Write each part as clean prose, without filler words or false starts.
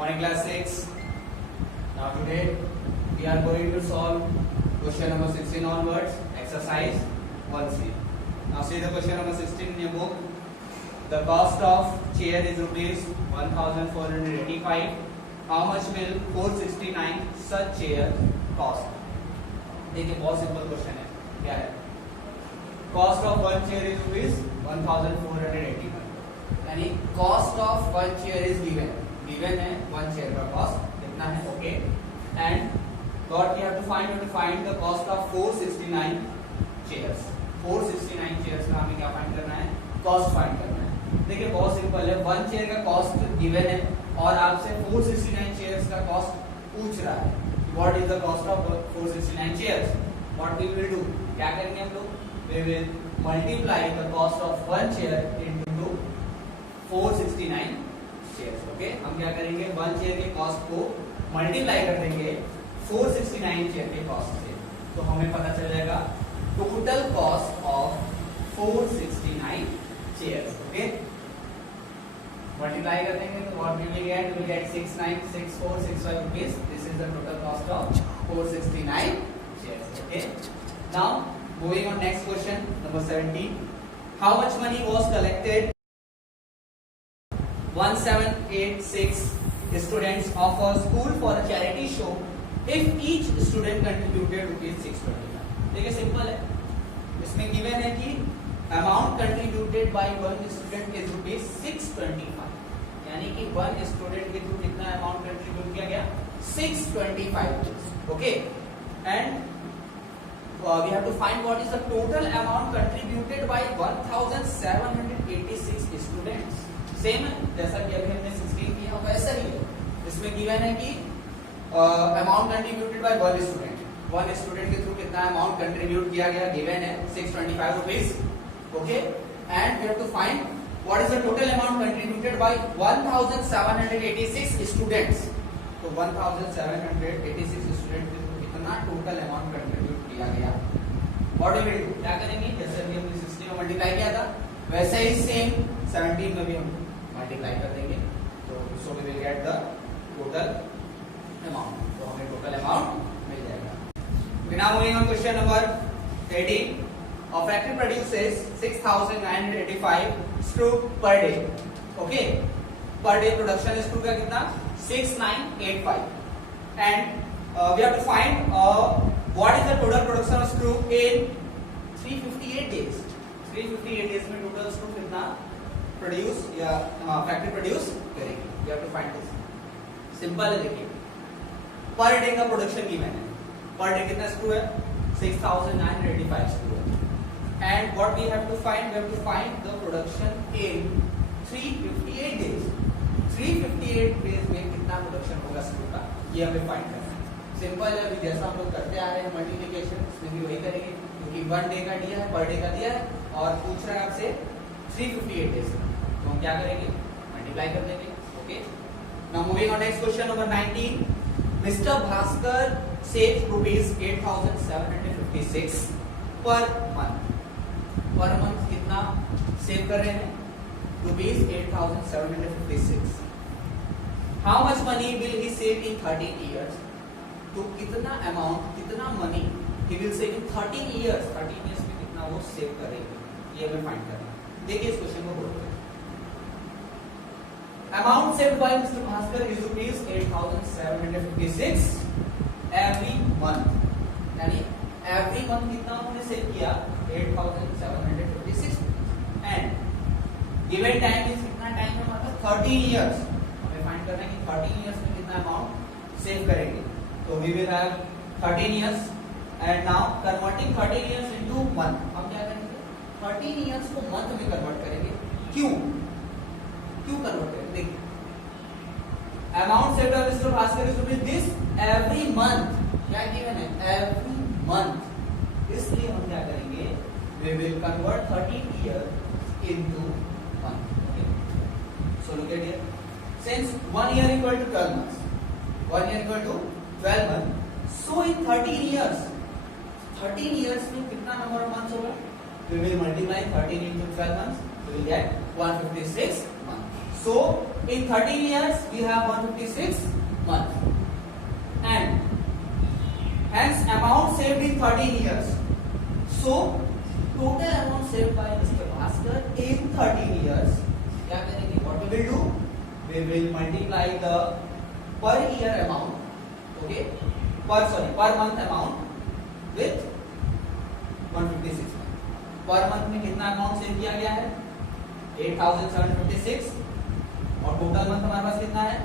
Morning class 6. Now today we are going to solve question number 16 onwards, exercise 1C. Now see the question number 16 in your book. The cost of chair is rupees 1485. How much will 469 such chair cost? देखिए बहुत simple question है. क्या है? Cost of one chair is rupees 1485. यानी cost of one chair is given. Given है one chair का cost कितना है? Okay. And what you have to find the cost of 469 chairs. 469 chairs का हमें क्या फाइंड करना है? Cost फाइंड करना है. देखिए बहुत सिंपल है. वन चेयर का कॉस्ट गिवन है और आपसे 469 चेयर्स का कॉस्ट पूछ रहा है. What is the cost of 469 chairs? What we will do? क्या करेंगे हम लोग? We will multiply the cost of one chair into 469 chairs. Okay? हम क्या करेंगे? वन चेयर के कॉस्ट को मल्टीप्लाई कर देंगे 469 चेयर के कॉस्ट से. तो हमें पता चल जाएगा total cost of 469 chairs. Okay? Multiply कर देंगे तो what will we get 696465 rupees. This is the total cost of 469 chairs. Okay? Now moving on, next question number 17. How much money was collected 1786 students of a school for a charity show if each student contributed rupees 625? देखिए simple है. इसमें given है कि amount contributed by one student is rupees 625. यानी कि one student के through कितना amount contribute किया गया? 625. Okay. And we have to find what is the total amount contributed by 1786 students. Same है जैसा कि अभी हमने 16 किया वैसा ही है. इसमें गिवन है कि amount contributed by one student के थ्रू कितना अमाउंट कंट्रीब्यूट किया गया गिवन है 625 rupees. Okay. And we have to find what is the total amount contributed by 1786 students. तो 1786 स्टूडेंट के थ्रू कितना टोटल अमाउंट कंट्रीब्यूट किया गया. What will we do? क्या करेंगे? जैसे अभी हमने 16 में मल्टीप्लाई किया था वैसे ही सेम 17 में भी हम मल्टीप्लाई कर देंगे. तो so we will get the total amount. तो हमें टोटल अमाउंट मिल जाएगा. Now moving on, question number 18. A factory produces 6985 screw per day. Okay. Per day production screw का कितना? 6985. And we have to find what is the total production of screw in 358 days. 358 days में total screw कितना produce या factory produce करेगी. We have to find this. Simple है. देखिए per day का production given है. पर डे कितना screw है? 6985 स्क्रू है. And what we have to find the production in 358 days. 358 days में कितना प्रोडक्शन होगा स्क्रू का ये हमें फाइंड करना है. सिंपल है. अभी जैसा हम लोग करते आ रहे हैं मल्टीप्लिकेशन इसमें भी वही करेंगे क्योंकि वन डे का दिया है, पर डे का दिया है और पूछ रहा है आपसे 358 डेज का. तो हम क्या करेंगे? मल्टीप्लाई कर देंगे. Okay. Now moving on, next question number 19. Mister Bhaskar saves rupees 8756 per month. Per month कितना सेव कर रहे हैं? rupees 8756. How much money will he save in 13 years? तो कितना अमाउंट, कितना money he will save in 13 years. 13 years में कितना वो सेव करेंगे ये हमें फाइंड करना है. देखिए इस क्वेश्चन को बोलते हैं. Amount saved by Mr. Bhaskar is rupees 8756 every month. यानी every month कितना उन्होंने सेव किया? 8756. and given time is कितना टाइम है? मतलब 13 years. हमें फाइंड करना है कि 13 years में कितना अमाउंट सेव करेंगे. तो we will have 13 years and now converting 13 years into month. हम क्या करेंगे? 13 years को month में कन्वर्ट करेंगे. क्यों कन्वर्ट करेंगे? देखिए amount saved by mister Bhaskar is rupees this every month. क्या गिवन है? Every month. इसलिए हम क्या करेंगे? We will convert 13 year into month. Okay. So look at here. Since 1 year equal to 12 months, 1 year equal to 12 months, so in 13 years में कितना number of months होगा? We will multiply 13 into 12 months. We will get 156 months. So in 13 years we have 156 months, and hence amount saved in 13 years. So total amount saved by Mr. Bhaskar in 13 years. क्या करेंगे? What we will do? We will multiply the per year amount, okay? Per month amount with 156 month. Per month में कितना amount save किया गया है? 8,756, और total month हमारे पास कितना है?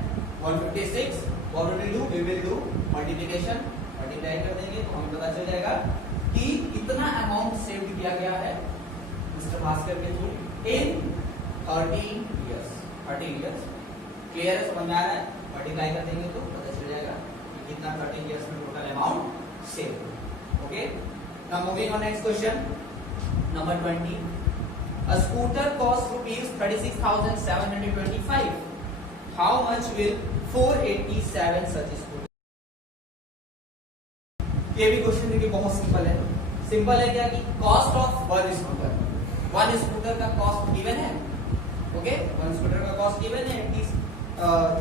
156. What will we do? We will do multiplication. Multiply कर देंगे तो हमें पता चल जाएगा कि कितना अमाउंट सेव किया गया है मिस्टर भास्कर के थ्रू इन 13 years. 13 years. क्लियर है? समझ में आ रहा है? मल्टीप्लाई कर देंगे तो पता चल जाएगा कि कितना 13 years में total amount save. Okay, now moving on next question number 20. A scooter costs rupees 36,725. How much will 487 such scooter? ये भी क्वेश्चन देखिए बहुत सिंपल है. सिंपल है क्या कि कॉस्ट ऑफ वन स्कूटर का कॉस्ट गिवन है. ओके, वन स्कूटर का कॉस्ट गिवन है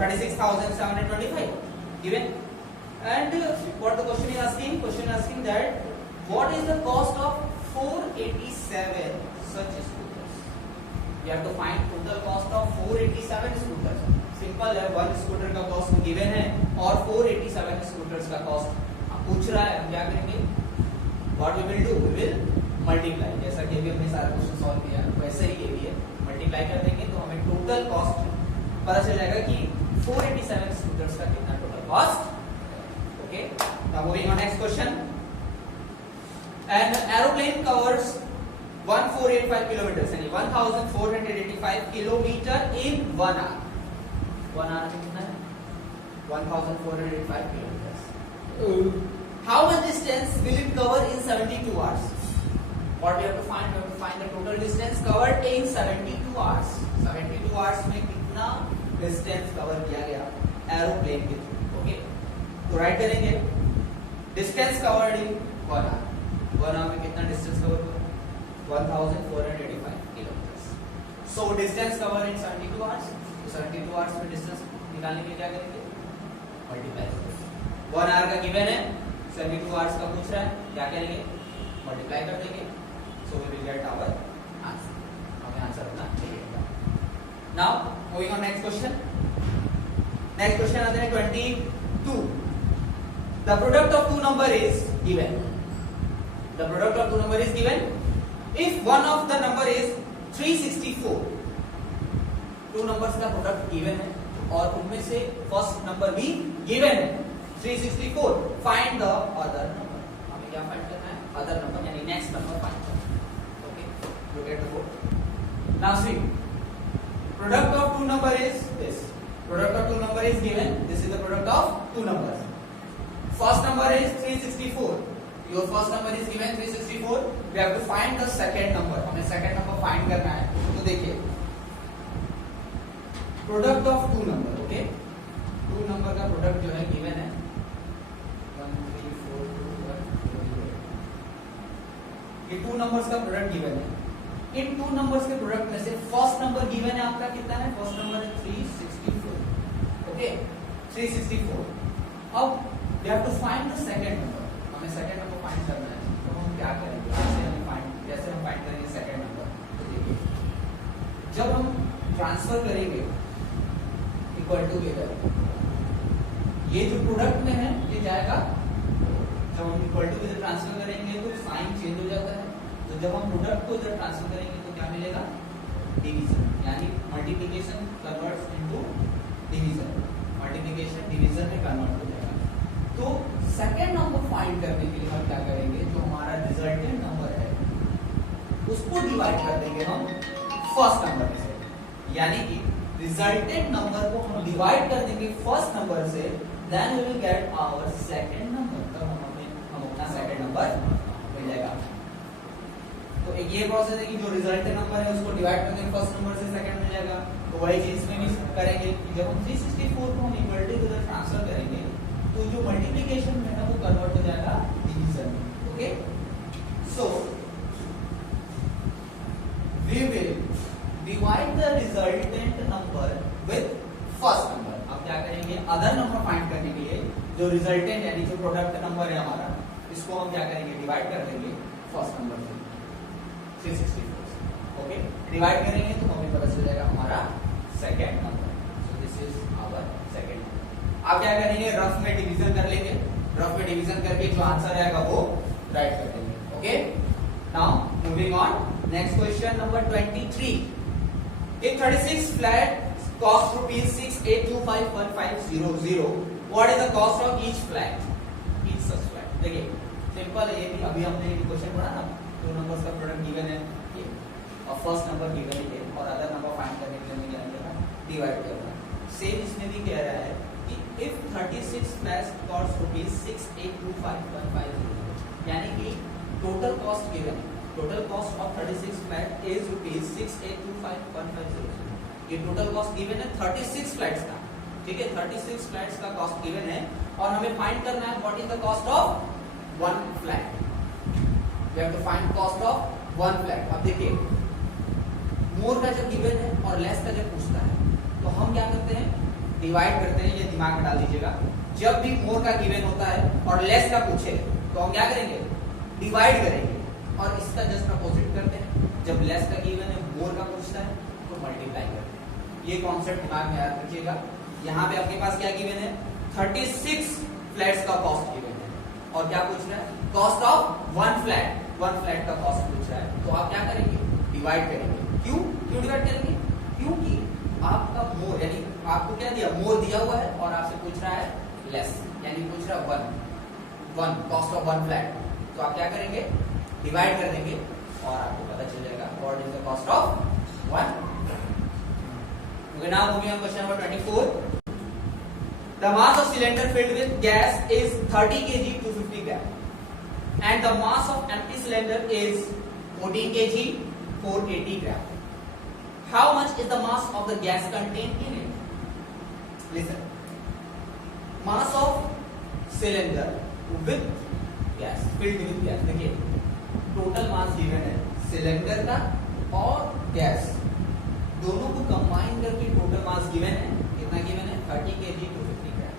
36,725 given. And what the question is asking? Question is asking that what is the cost of 487 such scooters? We have to find total cost of 487 scooters. Simple है, one scooter का cost given है और 487 scooters का cost पूछ रहा है. हम क्या करेंगे? What we will do? We will multiply. जैसा कि अभी हमने सारा क्वेश्चन सॉल्व किया वैसे ही ये भी है. मल्टीप्लाई कर देंगे तो हमें टोटल कॉस्ट पता चल जाएगा कि 487 स्कूटर्स का कितना total cost. Okay, now moving on next question. An aeroplane covers 1485 kilometers, यानी 1485 किलोमीटर in 1 hour. 1 hour में कितना है? 1485 kilometers. How much distance will it cover in 72 hours? What we have to find? We have to find the total distance covered in 72 hours. 72 hours में कितना distance cover किया गया aeroplane के through. Okay, तो right करेंगे distance covered in 1 hour. 1 hour में कितना distance cover हुआ? 1485 kilometers. So distance covered in 72 hours. तो 72 hours में distance निकालने के लिए क्या करेंगे? मल्टीप्लाई करेंगे. 1 hour का गिवन है, 72 hours का पूछ रहा है, क्या करेंगे? मल्टीप्लाई कर देंगे. So we will get our answer. हमें आंसर अपना मिलेगा. Now moving on next question. Next question आते हैं 22. The product of two number is given. The product of two number is given. If one of the number is 364, two numbers का product given है और उनमें से first number भी given है 364. Find the other number. हमें क्या find करना है? other number यानी next number फाइंड करना है. Okay, look at the board. Now see, product of two number is this. Product of two number is given. This is the product of two numbers. First number is 364. Your first number is given 364. We have to find the second number. हमें second number find करना है. तो देखिए, product of two number. Okay, two number का product जो है given है 1 3 4 2 1. ये two numbers का product given है. इन two numbers के product में से first number given है आपका कितना है? first number है 364. Okay, 364. अब we have to find the second number. हमें second number find करना है. तो हम क्या करेंगे? कैसे हम find करेंगे second number? तो देखिए, जब हम ट्रांसफर करेंगे इक्वल टू इधर, ये जो प्रोडक्ट में है ये जाएगा. जब हम इक्वल टू इधर ट्रांसफर करेंगे तो साइन चेंज हो जाता है. तो जब हम प्रोडक्ट को इधर ट्रांसफर करेंगे तो क्या मिलेगा? डिवीजन, यानी multiplication converts into division. Multiplication division में कन्वर्ट हो जाएगा. तो सेकंड नंबर फाइंड करने के लिए हम क्या करेंगे? जो हमारा रिजल्टेंट नंबर है उसको डिवाइड कर देंगे हम फर्स्ट नंबर से. यानी कि रिजल्टेंट नंबर को हम डिवाइड कर देंगे फर्स्ट नंबर से, then we will get our second number. तब हम अपना सेकंड नंबर मिल जाएगा. तो एक ये प्रोसेस है कि जो रिजल्टेंट नंबर है उसको डिवाइड कर देंगे फर्स्ट नंबर से, सेकंड मिल जाएगा. तो वही चीज में भी करेंगे कि जब हम 364 को हम इक्वल टू इधर ट्रांसफर करेंगे तो जो मल्टीप्लिकेशन में है वो कन्वर्ट हो जाएगा डिवीजन में. Okay, so we will divide the resultant number करेंगे अदर नंबर फाइंड करने के लिए जो रिजल्टेंट यानी जो प्रोडक्ट नंबर है हमारा, इसको हम क्या करेंगे, डिवाइड कर देंगे फर्स्ट नंबर से 364। ओके, डिवाइड करेंगे तो हमें पता चल जाएगा हमारा second number. So this is our second number. आप क्या करेंगे, रफ में डिवीजन कर लेंगे, रफ में डिवीजन करके जो आंसर आएगा वो राइट कर देंगे। Okay, now moving on, next question number 23। If 36 flat cost rupees 68251500, what is the cost of each flat? Each such flat. देखिए सिंपल है, ये भी अभी हमने क्वेश्चन पढ़ा ना, दो नंबर्स का प्रोडक्ट गिवन है ये, और फर्स्ट नंबर गिवन है और अदर नंबर फाइंड करने के लिए हमें क्या करना, डिवाइड करना। सेम इसमें भी कह रहा है कि if 36 flats cost rupees 68251500, यानी कि टोटल कॉस्ट गिवन है, total cost of 36 flat is rupees 68251500। ये टोटल कॉस्ट गिवन है 36 फ्लैट्स का, ठीक है, 36 फ्लैट्स का कॉस्ट गिवन है और हमें फाइंड करना है what is the cost of one flat. We have to find cost of one flat. अब देखिए मोर का जब गिवन है और लेस का जब पूछता है तो हम क्या करते हैं, डिवाइड करते हैं। ये दिमाग में डाल दीजिएगा, जब भी मोर का गिवन होता है और लेस का पूछे तो हम क्या करेंगे, डिवाइड करेंगे और इसका जस्ट अपोजिट करते हैं। जब लेस का गिवन है, मोर का पूछता है तो मल्टीप्लाई करते हैं। ये कॉन्सेप्ट दिमाग में याद रखिएगा। यहाँ पे आपके पास क्या गिवन है, 36 फ्लैट्स का कॉस्ट गिवन है और क्या पूछ रहा है, cost of one flat, one flat का कॉस्ट पूछ रहा है। तो आप क्या करेंगे, डिवाइड करेंगे। क्यों डिवाइड करेंगे, क्योंकि आपका मोर यानी आपको क्या दिया, मोर दिया हुआ है और आपसे पूछ रहा है लेस, यानी पूछ रहा है one cost of one flat. तो आप क्या करेंगे, डिवाइड कर देंगे और आपको पता चल जाएगा what is the cost of one. Now moving on question number 24। The mass of cylinder filled with gas is 30 kg 250 gram and the mass of empty cylinder is 14 kg 480 gram. How much is the mass of the gas contained in it? Listen, mass of cylinder with gas, filled with gas. देखिए total mass given है cylinder का और gas दोनों को combine करके total mass given है। कितना given है, 30 kg 250 ग्राम,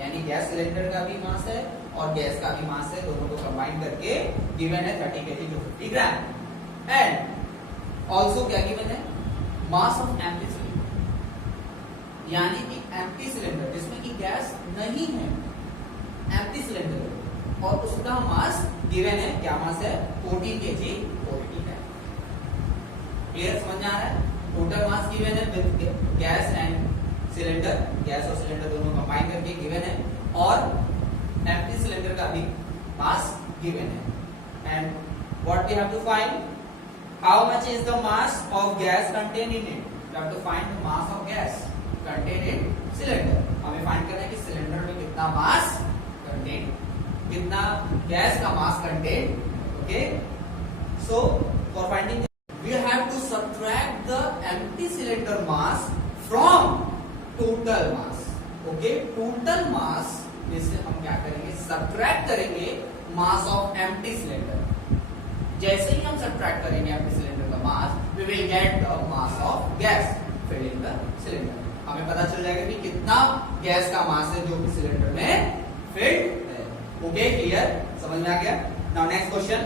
यानी गैस सिलेंडर का भी मास है और गैस का भी मास है, दोनों को कंबाइन करके गिवन है 30 kg 250 ग्राम। एंड ऑल्सो क्या गिवन है, मास ऑफ एम्प्टी सिलेंडर, यानी कि एम्प्टी सिलेंडर जिसमें कि गैस नहीं है, एम्प्टी सिलेंडर और उसका मास गिवन है, क्या मास है, 14 kg 480 ग्राम। क्लियर, समझ में आ रहा है? टोटल मास गिवन है with gas and cylinder, gas और सिलेंडर दोनों कंबाइन करके गिवन है और एम्प्टी सिलेंडर का भी मास गिवन है। And what we have to find, how much is the mass of gas contain in it? We have to find the mass of gas contain in cylinder. हमें find करना है कि cylinder में कितना मास contain, कितना gas का mass content. Okay, so for finding we have to subtract the empty cylinder mass from total mass. Okay, total mass में से हम क्या करेंगे, सबट्रैक्ट करेंगे मास ऑफ एम्प्टी सिलेंडर। जैसे ही हम सबट्रैक्ट करेंगे एम्प्टी सिलेंडर का mass, we will get the mass of gas filling the cylinder. हमें पता चल जाएगा कि कितना गैस का मास है जो कि सिलेंडर में फिल्ड। ओके, क्लियर, समझ में आ गया? Now next question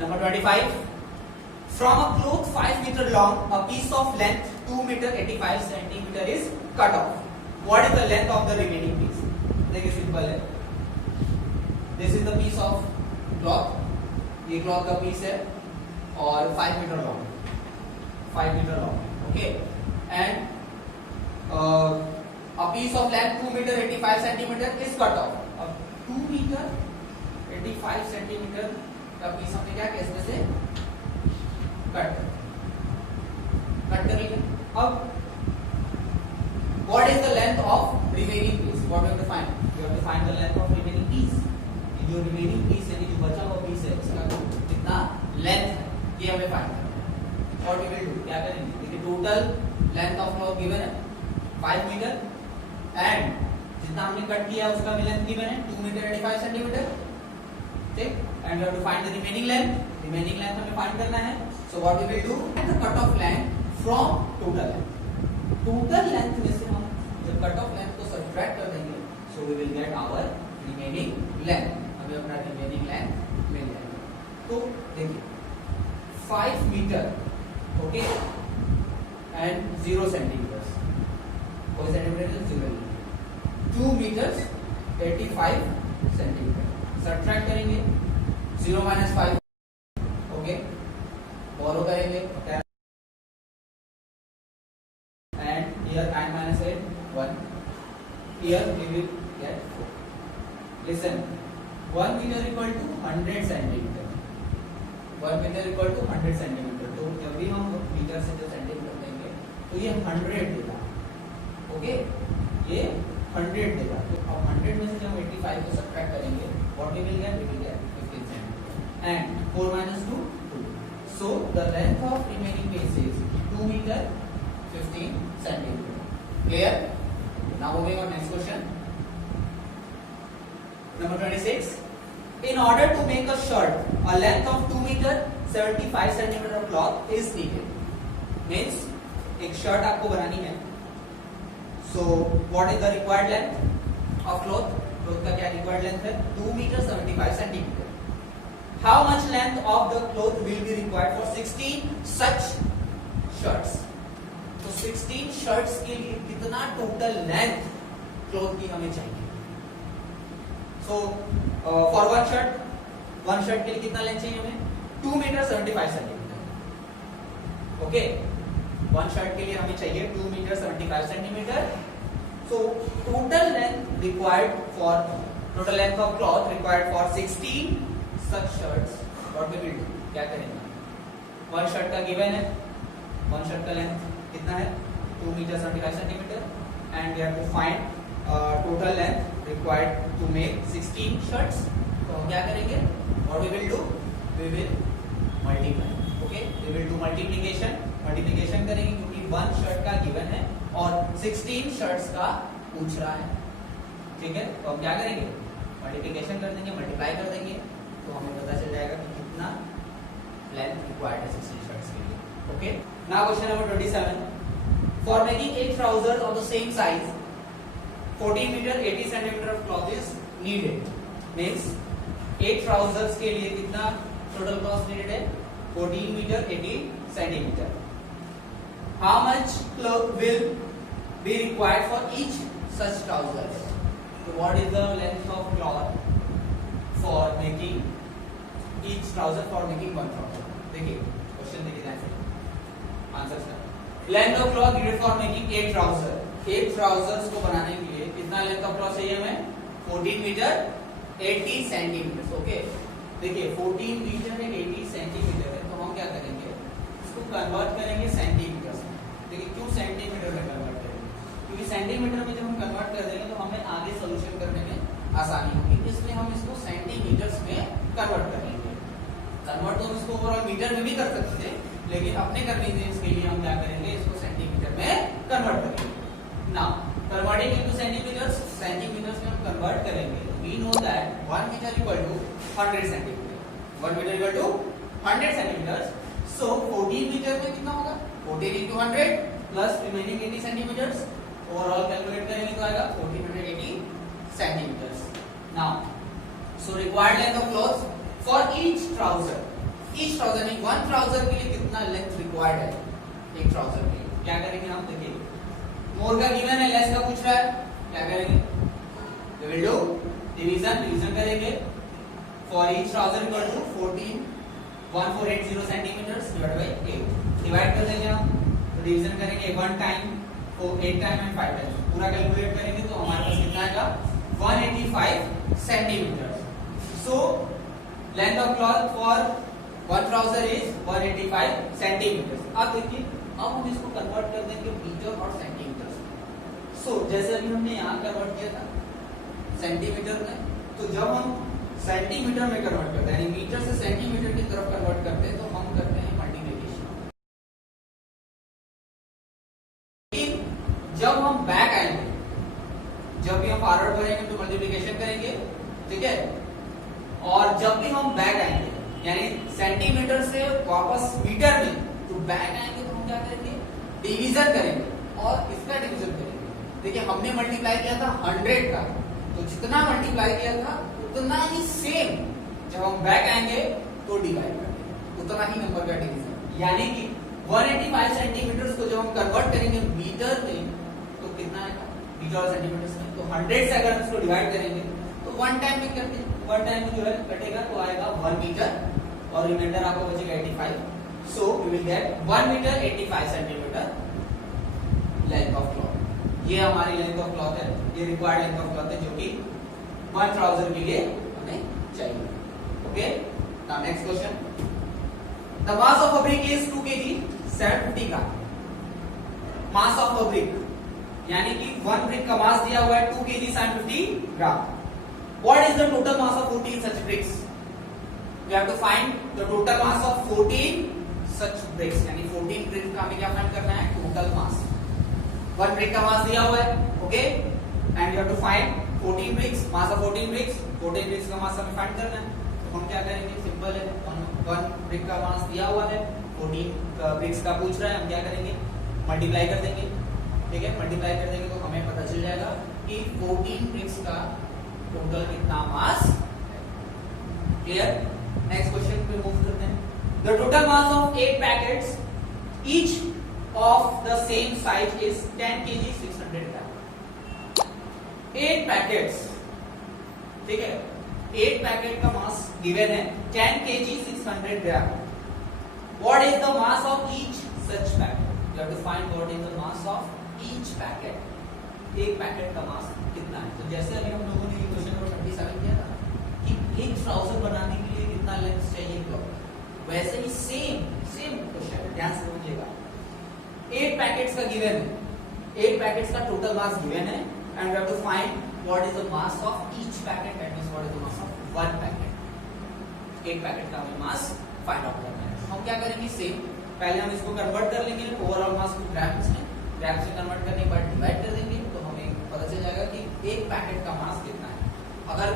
number 25। From a cloth 5 metre long, a piece of length 2 metre 85 centimetre is cut off. What is the length of the remaining piece? देखिए सिंपल है, this is the piece of cloth, ये cloth का piece है और 5 metre long, 5 metre long. Okay, and a piece of length 2 meter 85 centimeter is cut off. अब 2 metre 85 centimetre का piece हमने क्या किया, इसमें से कट कर लिया। अब what is the length of remaining piece? What we have to find? We have to find the length of remaining piece. जो remaining piece यानी जो बचा हुआ पीस है इसका कितना लेंथ है, ये हमें फाइंड करना है। What we will do? क्या करेंगे, देखिए total length of cloth given है 5 मीटर एंड जितना हमने कट किया उसका भी लेंथ गिवन है 2 मीटर 85 सेंटीमीटर। ठीक, and we have to find the remaining length हमें फाइंड करना है। So what we will do, the cut off length from total length में से हम जब कट ऑफ लेंथ को सब्ट्रैक्ट कर देंगे so we will get our remaining length, हमें अपना रिमेनिंग लेंथ मिल जाएगा। तो देखिए 5 मीटर ओके एंड 0 सेंटीमीटर, कोई सेंटीमीटर 0 नहीं, 2 मीटर्स 85 सेंटीमीटर, सब्ट्रैक्ट करेंगे 0 - 5 ओके, बोरो करेंगे and here 9 - 8 1, here we will get 4. Listen, 1 meter equal to 100 centimeter, 1 meter equal to 100 centimeter, तो जब भी हम मीटर से जो सेंटीमीटर देंगे तो ये 100 देगा ओके, ये 100 देगा। तो अब 100 में से जब हम 85 को सब्ट्रैक्ट करेंगे what we will get, 15 centimetre and 4 - 2 2, so the length of remaining piece is 2 meter 15 centimeter. Clear? Now moving on next question. Number 26. In order to make a shirt, a length of 2 meter 75 centimeter of cloth is needed. Means एक shirt आपको बनानी है. So what is the required length of cloth? Cloth का क्या required length है? 2 meter 75 centimeter. How much length of the cloth will be required for 16 such shirts? तो 16 shirts के लिए कितना total length cloth की हमें चाहिए? So for one shirt के लिए कितना लेंथ चाहिए हमें? 2 meter 75 centimeter. Okay, one shirt के लिए हमें चाहिए 2 meter 75 centimeter. So total length of cloth required for 16 such shirts. What we will do? क्या करेंगे? One shirt का given है, one shirt का length कितना है? 2 meter 75 centimeter, and we have to find total length required to make 16 shirts. तो हम क्या करेंगे? What we will do? We will multiply. Okay? We will do multiplication. Multiplication करेंगे क्योंकि one shirt का given है और 16 shirts का पूछ रहा है. ठीक है? तो हम क्या करेंगे? Multiplication कर देंगे, multiply कर देंगे, तो हमें पता चल जाएगा कि कितना लेंथ रिक्वायर्ड है 16 शर्ट्स के लिए. Okay, now question number 27. For making 8 trousers of the same size 14 meter 80 centimeter of cloth is needed. Means 8 trousers के लिए कितना total cloth needed है? 14 meter 80 centimeter. How much cloth will be required for each such trousers? So what is the length of cloth for making each trouser, for making one trouser? देखिए question देखिए ध्यान से, answer sir. Length of cloth needed for making 8 trouser. 8 trousers को बनाने के लिए कितना length of cloth चाहिए हमें? 14 मीटर 80 सेंटीमीटर. ओके, देखिए 14 मीटर 80 सेंटीमीटर है, तो हम क्या करेंगे? इसको कन्वर्ट करेंगे सेंटीमीटर में. देखिए क्यों सेंटीमीटर में कन्वर्ट करेंगे? क्योंकि सेंटीमीटर में जब हम कन्वर्ट कर देंगे तो हमें आगे सोल्यूशन करने में आसानी होगी, इसलिए हम इसको सेंटीमीटर्स में कन्वर्ट कर लेंगे. कन्वर्ट तो हम इसको ओवरऑल मीटर में भी कर सकते थे, लेकिन अपने कन्वीनियंस के लिए हम क्या करेंगे? इसको सेंटीमीटर में कन्वर्ट करेंगे. Now converting into centimetres, centimetres में हम कन्वर्ट करेंगे. We know that 1 metre equal to 100 centimetre. 1 metre equal to 100 centimetres. So 14 metre में कितना होगा? 14 into 100 plus remaining 80 centimetres. Overall calculate करेंगे तो आएगा 1480 centimetres. Now so required length of cloth for each trouser. Each trouser mean one trouser के लिए कितना length required है? एक ट्राउजर के लिए क्या करेंगे हम? देखिए मोर का गिवन है, लेस का पूछ रहा है, क्या करेंगे? वी विल डू डिवीजन करेंगे. For each trouser equal to 1480 centimetres divide by 8. Divide कर देंगे हम, तो डिवीजन करेंगे 1 टाइम, 8 टाइम एंड 5 टाइम. पूरा कैलकुलेट करेंगे तो हमारे पास कितना आएगा? 185 centimetre. So length of cloth for one trouser is 185 centimetre. अब देखिए, अब हम इसको कन्वर्ट कर देंगे मीटर और सेंटीमीटर. सो जैसे अभी हमने यहाँ कन्वर्ट किया था सेंटीमीटर में, तो जब हम सेंटीमीटर में कन्वर्ट करते हैं, यानी मीटर से सेंटीमीटर की तरफ कन्वर्ट करते हैं, तो हम करते हैं मल्टीप्लिकेशन. जब हम बैक आएंगे, जब भी हम फॉरवर्ड बढ़ेंगे तो मल्टीप्लिकेशन करेंगे, ठीक है. और जब भी हम बैक आएंगे, यानी सेंटीमीटर से वापस मीटर में, तो बैक आएंगे तो हम क्या करेंगे? डिवीजन करेंगे और इसका डिवीजन करेंगे. देखिए हमने मल्टीप्लाई किया था 100 का, तो जितना मल्टीप्लाई किया था उतना ही सेम जब हम बैक आएंगे तो डिवाइड करेंगे, उतना ही नंबर का डिवीजन। यानी कि 185 सेंटीमीटर को जब हम कन्वर्ट करेंगे मीटर में तो कितना आएगा, मीटर और सेंटीमीटर में। तो 100 से अगर हम इसको डिवाइड करेंगे तो वन टाइम में करते, वन टाइम में जो है कटेगा तो आएगा 1 मीटर और रिमाइंडर आपको बचेगा 85। So we will get 1 metre 85 centimetre length of cloth. ये हमारी लेंथ ऑफ क्लॉथ है, ये रिक्वायर्ड लेंथ ऑफ क्लॉथ है जो कि 1 ट्राउजर के लिए हमें चाहिए। Okay, now next question, the mass of a brick is 2 kg 750 gram. Mass of a brick यानी कि 1 ब्रिक का मास दिया हुआ है 2 kg 750 gram. What is the total mass of 14 such bricks? We have to find the total mass of 14 such bricks, यानी 14 bricks का हमें क्या फाइंड करना है, टोटल मास। 1 brick का मास दिया हुआ है, okay, and you have to find 14 bricks, mass of 14 bricks, 14 bricks का मास हमें फाइंड करना है। तो हम क्या करेंगे, सिंपल है, 1 brick का मास दिया हुआ है, 14 bricks का पूछ रहा है, हम क्या करेंगे, मल्टीप्लाई कर देंगे, ठीक है, मल्टीप्लाई कर देंगे तो हमें पता चल जाएगा कि 14 bricks का टोटल कितना मास है। क्लियर? नेक्स्ट क्वेश्चन पे मूव करते हैं। The total mass of 8 packets each of the same size is 10 kg 600 gram. 8 packets, ठीक है, 8 पैकेट का मास गिवन है 10 kg 600 gram. What is the mass of each such packet? You have to find what is the mass of each packet. एक packet का mass कितना है? तो जैसे अभी हम लोगों ने क्वेश्चन नंबर 37 किया था कि एक ट्राउजर बनाने के लिए कितना लेंथ चाहिए क्लॉथ, वैसे ही सेम क्वेश्चन, ध्यान से समझिएगा। 8 पैकेट्स का गिवन है, 8 पैकेट्स का टोटल मास गिवन है and we have to find what is the mass of each packet, that means what is the mass of 1 packet. एक पैकेट का हमें मास फाइंड आउट करना है। हम क्या करेंगे, सेम, पहले हम इसको कन्वर्ट कर लेंगे ओवरऑल मास को ग्राम्स में, ग्राम से कन्वर्ट करने के बाद डिवाइड कर देंगे तो हमें पता चल जाएगा कि एक पैकेट का मास कितना है। अगर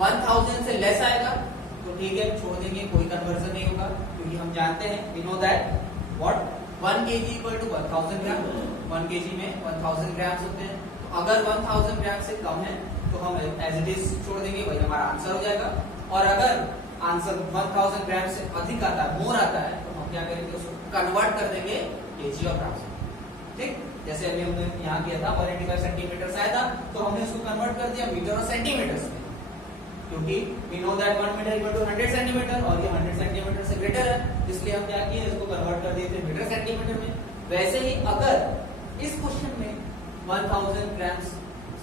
1000 से लेस आएगा तो ठीक है, छोड़ देंगे, कोई कन्वर्जन नहीं होगा, क्योंकि हम जानते हैं, we know that what 1 kg equal to 1000 gram. 1 kg में 1000 ग्राम्स होते हैं, तो अगर 1000 ग्राम से कम है तो हम एज इट इज छोड़ देंगे, वही हमारा आंसर हो जाएगा। और अगर आंसर 1000 ग्राम से अधिक आता है, मोर आता है, तो हम क्या करेंगे, उसको कन्वर्ट कर देंगे केजी और ग्राम। ठीक, जैसे अभी हमने यहाँ किया था 185 सेंटीमीटर आया था, तो हमने उसको कन्वर्ट कर दिया मीटर और सेंटीमीटर में, क्योंकि we know that 1 metre equal to 100 centimetre और ये 100 सेंटीमीटर से ग्रेटर है, इसलिए हम क्या किए, इसको कन्वर्ट कर दिए थे मीटर सेंटीमीटर में। वैसे ही अगर इस क्वेश्चन में 1000 ग्राम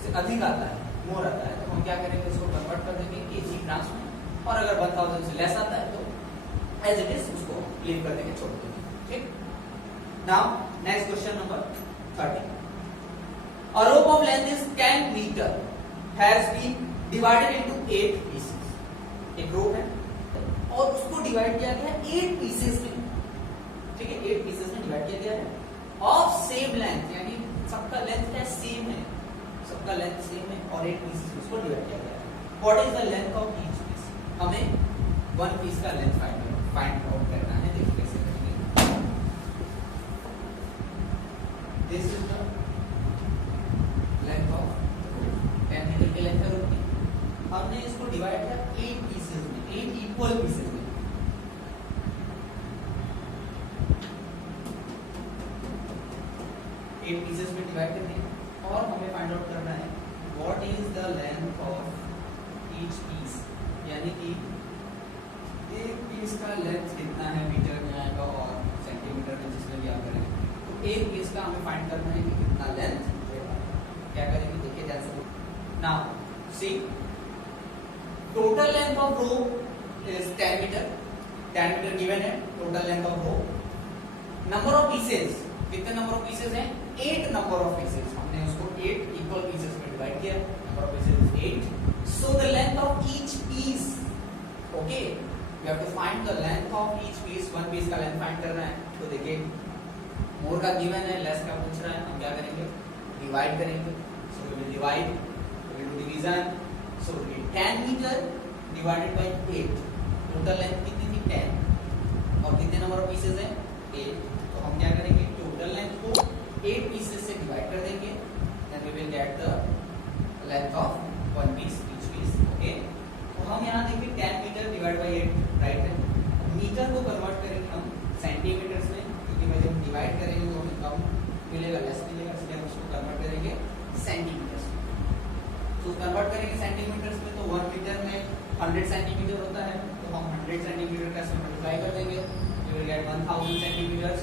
से अधिक आता है, मोर आता है, तो हम क्या करेंगे, इसको कन्वर्ट कर देंगे केजी ग्राम्स में, और अगर 1000 से लेस आता है तो एज इट इज उसको लीव कर देंगे, छोड़ देंगे। ठीक, now next question number 30। A rope of length is 10 meter has been divided into 8 pieces. एक रोप है और उसको डिवाइड किया गया 8 पीसेस में, ठीक है, 8 पीसेस में डिवाइड किया गया है ऑफ सेम लेंथ, यानी सबका लेंथ क्या सेम है, सबका लेंथ सेम है और 8 पीसेस में उसको डिवाइड किया गया है। What is the length of each piece? हमें 1 पीस का लेंथ फाइंड आउट करना है। देखिए कैसे करेंगे। This is the length of 10 metre की लेंथ है रोप की। हमने इसको डिवाइड किया 8 पीसेस में, 8 इक्वल पीसेस में। एट पीसेस में डिवाइड कर दिया और हमें फाइंड आउट करना है what is the length of each piece, यानी कि एक पीस का लेंथ कितना है, मीटर में आएगा और सेंटीमीटर में, जिसमें भी आप करेंगे। तो एक पीस का हमें फाइंड करना है कि कितना लेंथ है। क्या करेंगे, देखिए जैसे now see total length of rope is 10 metre, 10 metre given है total length of rope. Number of pieces, कितने नंबर ऑफ पीसेस हैं, 8 नंबर ऑफ पीसेस। हमने उसको 8 इक्वल पीसेस में डिवाइड किया, number of pieces is 8। So the length of each piece, okay, we have to find the length of each piece. 1 piece का length find करना है, तो देखिए मोर का गिवन है, लेस का पूछ रहा है, हम क्या करेंगे, डिवाइड करेंगे। So we will divide, we will do division. So 10 metre divided by 8, total length कितनी थी 10 और कितने नंबर ऑफ पीसेस हैं 8। तो हम क्या करेंगे, टोटल लेंथ को 8 पीसेस से डिवाइड कर देंगे, then will get the length of one piece each piece. Okay, तो हम यहाँ देखिए 10 मीटर डिवाइड बाई 8 राइट है। मीटर को कन्वर्ट करेंगे हम सेंटीमीटर्स में, क्योंकि जब हम डिवाइड करेंगे तो हमें कम मिलेगा, लेस मिलेगा, इसलिए हम उसको कन्वर्ट करेंगे सेंटीमीटर्स में। तो कन्वर्ट करेंगे सेंटीमीटर्स में, तो 1 मीटर में 100 सेंटीमीटर होता है, तो हम 100 सेंटीमीटर का इसमें मल्टीप्लाई कर देंगे, you will get 1000 centimetres.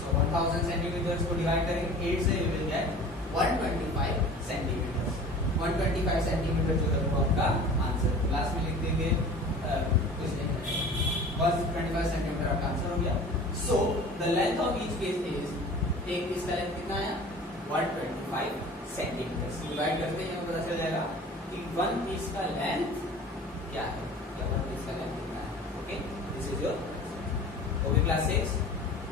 So 1000 centimetres को डिवाइड करेंगे 8 से, you will get 125 centimetres. 125 centimetre जो है वो आपका आंसर, क्लास में लिख देंगे, कुछ नहीं करेंगे, बस 25 सेंटीमीटर आपका आंसर हो गया। So the length of each piece is, एक पीस का लेंथ कितना है 125 सेंटीमीटर। डिवाइड करते हैं पता चल जाएगा कि वन पीस का लेंथ क्या है, या वन पीस का लेंथ कितना है। Okay, this is your okay class 6।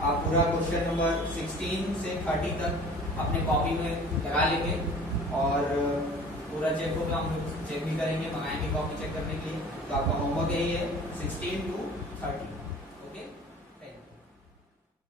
आप पूरा क्वेश्चन नंबर 16 से 30 तक अपने कॉपी में लगा लेंगे और पूरा चेक होगा, हम लोग चेक भी करेंगे, मंगाएंगे कॉपी चेक करने के लिए। तो आपका होमवर्क यही है 16 to 30।